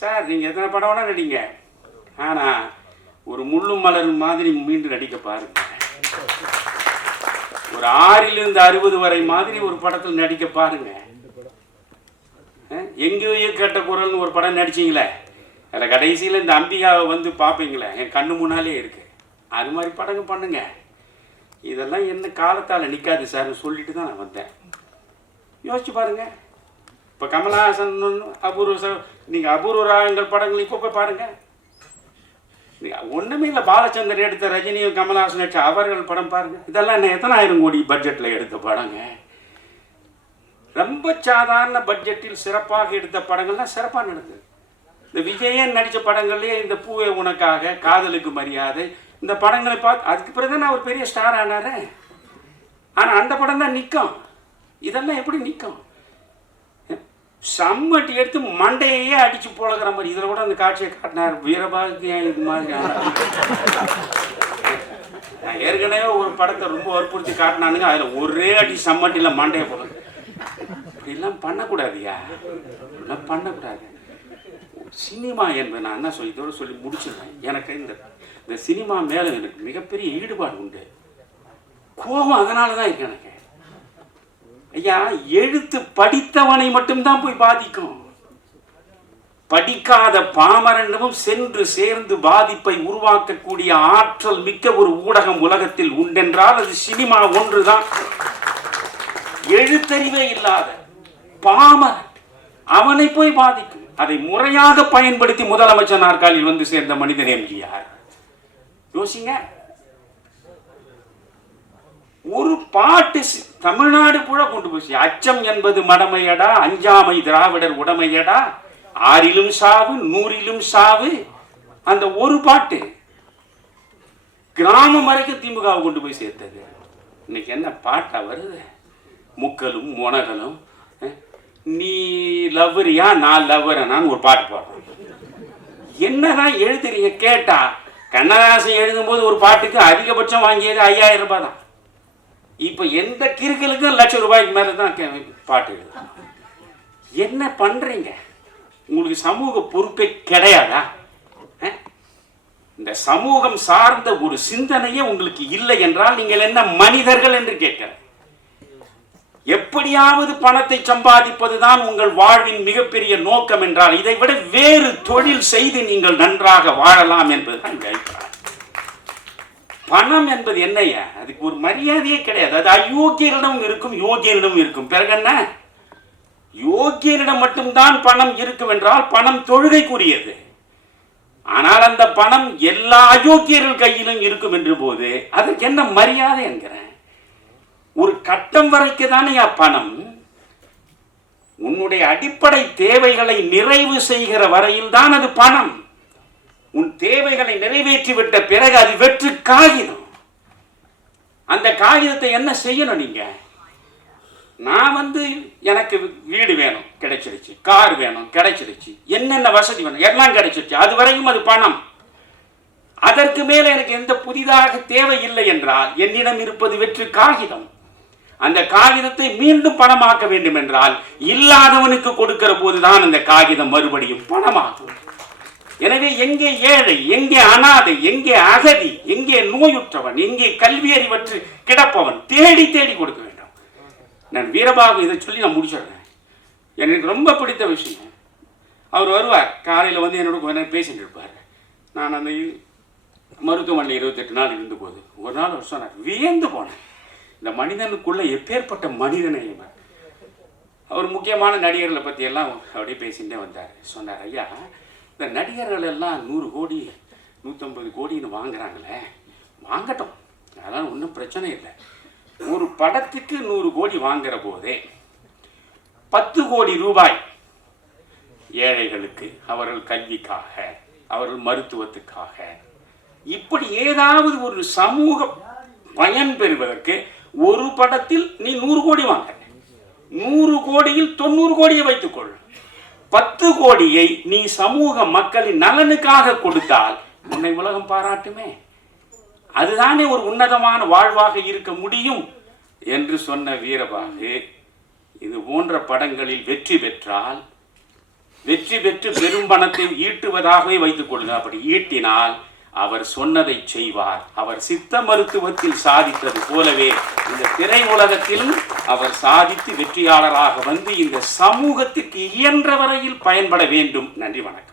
Sir நீங்கள் எத்தனை படம் வேணால் நடிங்க, ஆனால் ஒரு முள்ளும் மலரும் மாதிரி மீண்டும் நடிக்க பாருங்க. ஒரு 6லிருந்து 60 வரை மாதிரி ஒரு படத்தில் நடிக்க பாருங்க. எங்கேயோ கேட்ட குரல்னு ஒரு படம் நடிச்சிங்களே, அதில் கடைசியில் இந்த அம்பிகாவை வந்து பார்ப்பீங்களே, என் கண்ணு முன்னாலே இருக்கு. அது மாதிரி படங்க பண்ணுங்க. இதெல்லாம் என்ன காலத்தால் நிற்காது சார்னு சொல்லிட்டு தான் நான் வந்தேன். யோசிச்சு பாருங்க. இப்போ கமலஹாசன் அபூர்வ, நீங்கள் அபூர்வ ராகங்கள் படங்கள் இப்போ போய் பாருங்க. ஒன்றுமே இல்லை, பாலச்சந்தர் எடுத்த ரஜினியும் கமலஹாசன் எடுத்த அவர்கள் படம் பாருங்க. இதெல்லாம் என்ன எத்தனை ஆயிரம் கோடி பட்ஜெட்டில் எடுத்த படங்க. ரொம்ப சாதாரண பட்ஜெட்டில் சிறப்பாக எடுத்த படங்கள்லாம் சிறப்பாக நடக்குது. இந்த விஜயன் நடித்த படங்கள்லேயே இந்த பூவே உனக்காக, காதலுக்கு மரியாதை, இந்த படங்களை பார்த்து அதுக்கு பிறகு தான் அவர் பெரிய ஸ்டார் ஆனார். ஆனால் அந்த படம் தான் நிற்கும். இதெல்லாம் எப்படி நிற்கும்? சம்மட்டி எடுத்து மண்டையே அடித்து போலகிற மாதிரி. இதில் கூட அந்த காட்சியை காட்டினார் வீரபாகியம். இது மாதிரி நான் ஏற்கனவே ஒரு படத்தை ரொம்ப வற்புறுத்தி காட்டினானுங்க, அதில் ஒரே அடி சம்மட்டியில் மண்டையை போல. இப்படிலாம் பண்ணக்கூடாதுயா, இப்படிலாம் பண்ணக்கூடாது. சினிமா என்பது நான் என்ன சொல்லி இதோட சொல்லி முடிச்சிடுறேன். எனக்கு இந்த சினிமா மேலே எனக்கு மிகப்பெரிய ஈடுபாடு உண்டு. கோபம் அதனால தான் இருக்கு எனக்கு. ஐயா, எழுத்து படித்தவனை மட்டும்தான் போய் பாதிக்கும். படிக்காத பாமரனும் சென்று சேர்ந்து பாதிப்பை உருவாக்கக்கூடிய ஆற்றல் மிக்க ஒரு ஊடகம் உலகத்தில் உண்டென்றால் அது சினிமா ஒன்றுதான். எழுத்தறிவே இல்லாத பாமரன் அவனை போய் பாதிக்கும். அதை முறையாக பயன்படுத்தி முதலமைச்சர் நாற்காலில் வந்து சேர்ந்த மனிதன் எம்ஜிஆர். யோசிங்க. ஒரு பாட்டு தமிழ்நாடு கூட கொண்டு போச்சு. அச்சம் என்பது மடமையடா, அஞ்சாமை திராவிடர் உடமையடா, 6லும் சாவு 100லும் சாவு. அந்த ஒரு பாட்டு கிராமம் வரைக்கும் திமுகவை கொண்டு போய் சேர்த்தது. இன்னைக்கு என்ன பாட்டா வருது? முக்கலும் மொனகலும், நீ லவ்வரியா நான் லவ்வரனான்னு ஒரு பாட்டு பாடுறோம். என்னதான் எழுதுறீங்க கேட்டா, கண்ணதாசன் எழுதும்போது ஒரு பாட்டுக்கு அதிகபட்சம் வாங்கியது 5000 ரூபாய் தான். இப்போ எந்த கிறுக்கலுக்கும் ₹1,00,000 மேலே தான் பாட்டு எழுது. என்ன பண்றீங்க? உங்களுக்கு சமூக பொறுப்பே கிடையாதா? இந்த சமூகம் சார்ந்த ஒரு சிந்தனையே உங்களுக்கு இல்லை என்றால் நீங்கள் என்ன மனிதர்கள் என்று கேட்கிறேன். எப்படியாவது பணத்தை சம்பாதிப்பதுதான் உங்கள் வாழ்வின் மிகப்பெரிய நோக்கம் என்றால் இதை விட வேறு தொழில் செய்து நீங்கள் நன்றாக வாழலாம் என்பதுதான் அபிப்பிராயம். பணம் என்பது என்னையா? அதுக்கு ஒரு மரியாதையே கிடையாது. அது அயோக்கியரிடம் இருக்கும், யோகியரிடம் இருக்கும். பிறகு என்ன? யோகியரிடம் மட்டும்தான் பணம் இருக்கும் என்றால் பணம் தொழுகைக்குரியது. ஆனால் அந்த பணம் எல்லா அயோக்கியர்கள் கையிலும் இருக்கும் என்ற போது அதற்கு என்ன மரியாதை என்கிறேன்? ஒரு கட்டம் வரைக்கு தானே பணம். உன்னுடைய அடிப்படை தேவைகளை நிறைவு செய்கிற வரையில் தான் அது பணம். உன் தேவைகளை நிறைவேற்றிவிட்ட பிறகு அது வெற்று காகிதம். அந்த காகிதத்தை என்ன செய்யணும்? நீங்க நான் எனக்கு வீடு வேணும் கிடைச்சிருச்சு, கார் வேணும் கிடைச்சிருச்சு, என்னென்ன வசதி வேணும் எல்லாம் கிடைச்சிருச்சு, அது வரைக்கும் அது பணம். அதற்கு மேல எனக்கு எந்த புதிதாக தேவை இல்லை என்றால் என்னிடம் இருப்பது வெற்று காகிதம். அந்த காகிதத்தை மீண்டும் பணமாக்க வேண்டும் என்றால் இல்லாதவனுக்கு கொடுக்கிற போதுதான் அந்த காகிதம் மறுபடியும் பணமாகும். எனவே எங்கே ஏழை, எங்கே அனாதை, எங்கே அகதி, எங்கே நோயுற்றவன், எங்கே கல்வியறிவற்று கிடப்பவன் தேடி தேடி கொடுக்க வேண்டும். நான் வீரபாகு இதை சொல்லி நான் முடிச்சிடுறேன். எனக்கு ரொம்ப பிடித்த விஷயம், அவர் வருவார் காலையில் என்னோட பேசிட்டு இருப்பார். நான் அந்த மருத்துவமனையில் 28 நாள் இருந்தபோது ஒரு நாள் அவர் சொன்னார், வியந்து போனேன், இந்த மனிதனுக்குள்ள எப்பேற்பட்ட மனிதனை. அவர் முக்கியமான நடிகர்களை பற்றி எல்லாம் அப்படியே பேசிகிட்டே வந்தார். சொன்னார், ஐயா இந்த நடிகர்கள் எல்லாம் 100 கோடி 150 கோடின்னு வாங்குறாங்களே, வாங்கட்டும், அதெல்லாம் ஒன்றும் பிரச்சனை இல்லை. ஒரு படத்துக்கு 100 கோடி வாங்குற போதே 10 கோடி ரூபாய் ஏழைகளுக்கு, அவர்கள் கல்விக்காக, அவர்கள் மருத்துவத்துக்காக, இப்படி ஏதாவது ஒரு சமூக பயன் பெறுவதற்கு ஒரு படத்தில் நீ 100 கோடி வாங்க. 100 கோடியில் 90 கோடியை வைத்துக்கொள். 10 கோடியை நீ சமூக மக்களின் நலனுக்காக கொடுத்தால் உன்னை உலகம் பாராட்டுமே. அதுதானே ஒரு உன்னதமான வாழ்வாக இருக்க முடியும் என்று சொன்ன வீரபாகு இது போன்ற படங்களில் வெற்றி பெற்றால் வெற்றி பெற்று பெரும் பணத்தை ஈட்டுவதாகவே வைத்துக் கொள்ளுங்க. அப்படி ஈட்டினால் அவர் சொன்னதை செய்வார். அவர் சித்த மருத்துவத்தில் சாதித்தது போலவே இந்த திரை உலகத்திலும் அவர் சாதித்து வெற்றியாளராக வந்து இந்த சமூகத்திற்கு இயன்ற வரையில் பயன்பட வேண்டும். நன்றி, வணக்கம்.